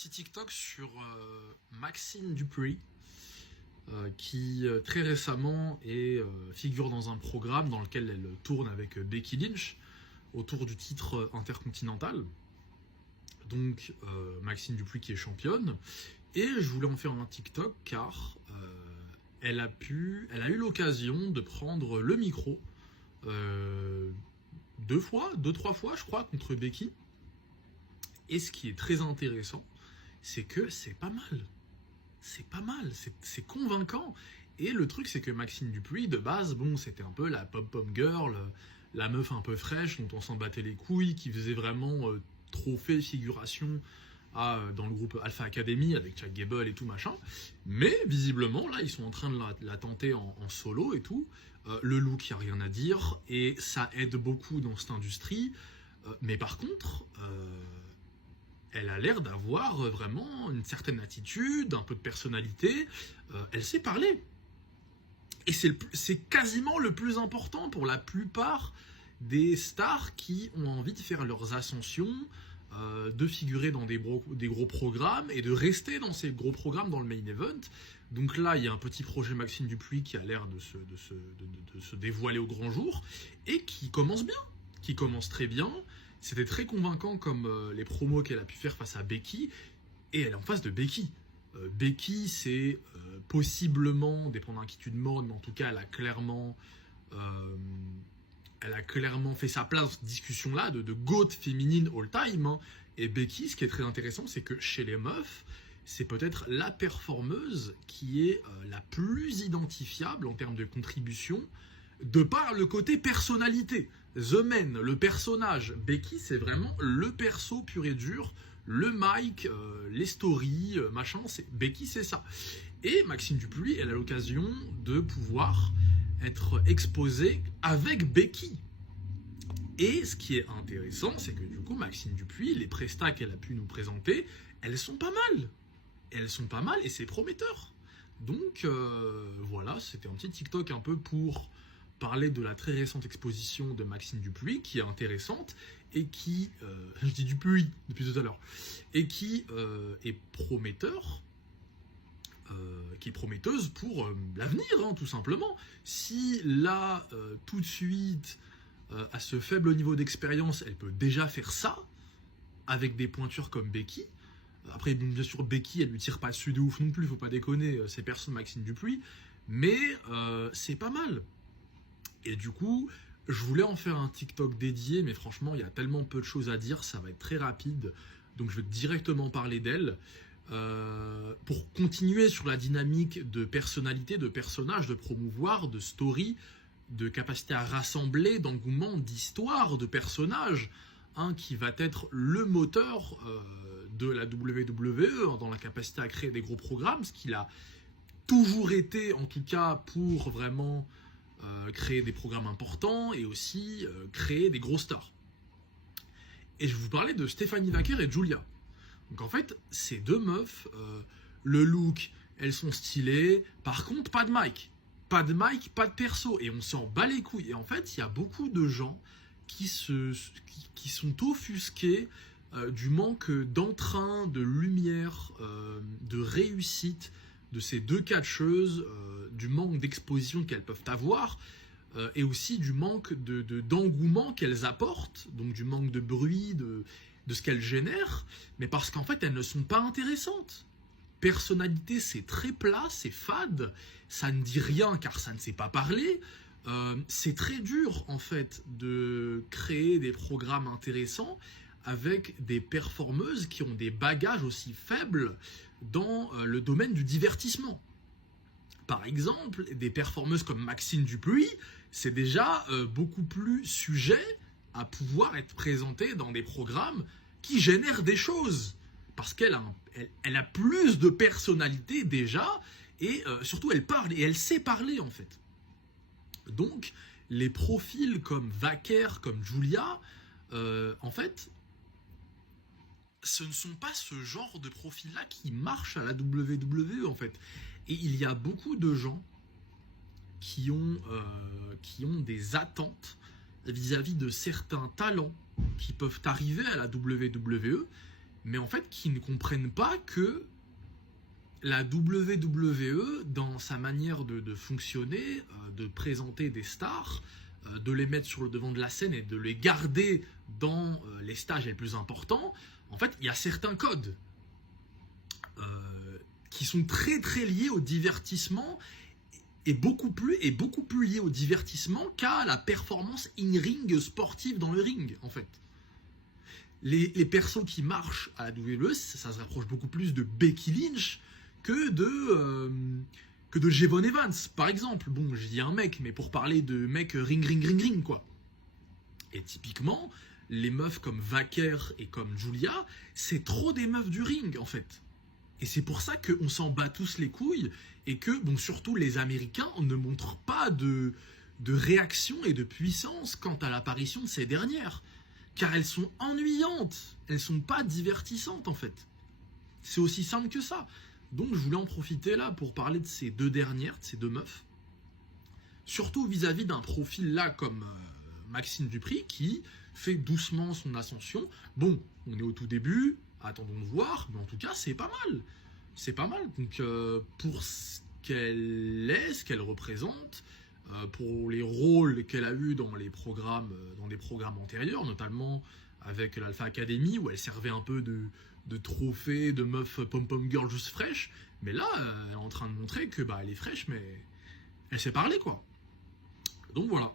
petit TikTok sur Maxine Dupri, qui très récemment figure dans un programme dans lequel elle tourne avec Becky Lynch autour du titre intercontinental. Donc Maxine Dupri qui est championne. Et je voulais en faire un TikTok car elle a eu l'occasion de prendre le micro deux, trois fois, je crois, contre Becky. Et ce qui est très intéressant, c'est que c'est pas mal. C'est pas mal, c'est convaincant. Et le truc, c'est que Maxine Dupri, de base, bon, c'était un peu la pom-pom girl, la meuf un peu fraîche, dont on s'en battait les couilles, qui faisait vraiment trophée, figuration dans le groupe Alpha Academy avec Chad Gable et tout machin. Mais visiblement, là, ils sont en train de la tenter en solo et tout. Le look, il n'y a rien à dire. Et ça aide beaucoup dans cette industrie. Mais par contre, elle a l'air d'avoir vraiment une certaine attitude, un peu de personnalité. Elle sait parler. Et c'est quasiment le plus important pour la plupart des stars qui ont envie de faire leurs ascensions, de figurer dans des gros programmes et de rester dans ces gros programmes dans le main event. Donc là, il y a un petit projet Maxine Dupri qui a l'air de se dévoiler au grand jour et qui commence bien, qui commence très bien. C'était très convaincant comme les promos qu'elle a pu faire face à Becky, et elle est en face de Becky. Becky, c'est possiblement, dépendant qui tu demandes, mais en tout cas, elle a clairement fait sa place dans cette discussion-là de GOAT féminine all-time. Hein. Et Becky, ce qui est très intéressant, c'est que chez les meufs, c'est peut-être la performeuse qui est la plus identifiable en termes de contribution, de par le côté personnalité. The Man, le personnage. Becky, c'est vraiment le perso pur et dur, le mic, les stories, machin. Becky, c'est ça. Et Maxine Dupri, elle a l'occasion de pouvoir être exposée avec Becky. Et ce qui est intéressant, c'est que du coup, Maxine Dupri, les prestats qu'elle a pu nous présenter, elles sont pas mal. Elles sont pas mal et c'est prometteur. Donc voilà, c'était un petit TikTok un peu pour parler de la très récente exposition de Maxine Dupri, qui est intéressante et qui, je dis Dupri depuis tout à l'heure, et qui est prometteur. Qui est prometteuse pour l'avenir, hein, tout simplement. Si là, tout de suite, à ce faible niveau d'expérience, elle peut déjà faire ça, avec des pointures comme Becky. Après, bien sûr, Becky, elle lui tire pas dessus de ouf non plus, faut pas déconner, c'est personne Maxine Dupri, mais c'est pas mal. Et du coup, je voulais en faire un TikTok dédié, mais franchement, il y a tellement peu de choses à dire, ça va être très rapide, donc je vais directement parler d'elle. Pour continuer sur la dynamique de personnalité, de personnage, de promouvoir, de story, de capacité à rassembler, d'engouement, d'histoire, de personnage, hein, qui va être le moteur de la WWE, hein, dans la capacité à créer des gros programmes, ce qu'il a toujours été, en tout cas, pour vraiment créer des programmes importants et aussi créer des gros stars. Et je vais vous parler de Stephanie Vaquer et Julia. Donc en fait, ces deux meufs, le look, elles sont stylées. Par contre, pas de mic. Pas de mic, pas de perso. Et on s'en bat les couilles. Et en fait, il y a beaucoup de gens qui sont offusqués du manque d'entrain, de lumière, de réussite de ces deux catcheuses, du manque d'exposition qu'elles peuvent avoir, et aussi du manque d'engouement qu'elles apportent, donc du manque de bruit, de ce qu'elles génèrent, mais parce qu'en fait, elles ne sont pas intéressantes. Personnalité, c'est très plat, c'est fade, ça ne dit rien car ça ne sait pas parler. C'est très dur, en fait, de créer des programmes intéressants avec des performeuses qui ont des bagages aussi faibles dans le domaine du divertissement. Par exemple, des performeuses comme Maxine Dupri, c'est déjà beaucoup plus sujet à pouvoir être présentée dans des programmes qui génèrent des choses. Parce qu'elle a plus de personnalité déjà, et surtout elle parle, et elle sait parler en fait. Donc, les profils comme Vaquer, comme Julia, en fait, ce ne sont pas ce genre de profils-là qui marchent à la WWE en fait. Et il y a beaucoup de gens qui ont des attentes vis-à-vis de certains talents qui peuvent arriver à la WWE mais en fait qui ne comprennent pas que la WWE, dans sa manière de fonctionner, de présenter des stars, de les mettre sur le devant de la scène et de les garder dans les stages les plus importants, en fait, il y a certains codes qui sont très très liés au divertissement et beaucoup plus liés au divertissement qu'à la performance in-ring sportive dans le ring, en fait. Les persos qui marchent à la WWE, ça se rapproche beaucoup plus de Becky Lynch que de Jevon Evans, par exemple. Bon, je dis un mec, mais pour parler de mecs ring, quoi. Et typiquement, les meufs comme Vaquer et comme Julia, c'est trop des meufs du ring, en fait. Et c'est pour ça qu'on s'en bat tous les couilles, et que, bon, surtout les Américains ne montrent pas de réaction et de puissance quant à l'apparition de ces dernières. Car elles sont ennuyantes, elles sont pas divertissantes, en fait. C'est aussi simple que ça. Donc je voulais en profiter là pour parler de ces deux dernières, de ces deux meufs. Surtout vis-à-vis d'un profil là comme Maxime Dupri qui fait doucement son ascension. Bon, on est au tout début, attendons de voir, mais en tout cas c'est pas mal. C'est pas mal. Donc pour ce qu'elle est, ce qu'elle représente, pour les rôles qu'elle a eus dans les programmes, dans des programmes antérieurs, notamment avec l'Alpha Academy où elle servait un peu de trophée de meuf pom-pom girl juste fraîche, mais là elle est en train de montrer que bah elle est fraîche mais elle sait parler quoi. Donc voilà.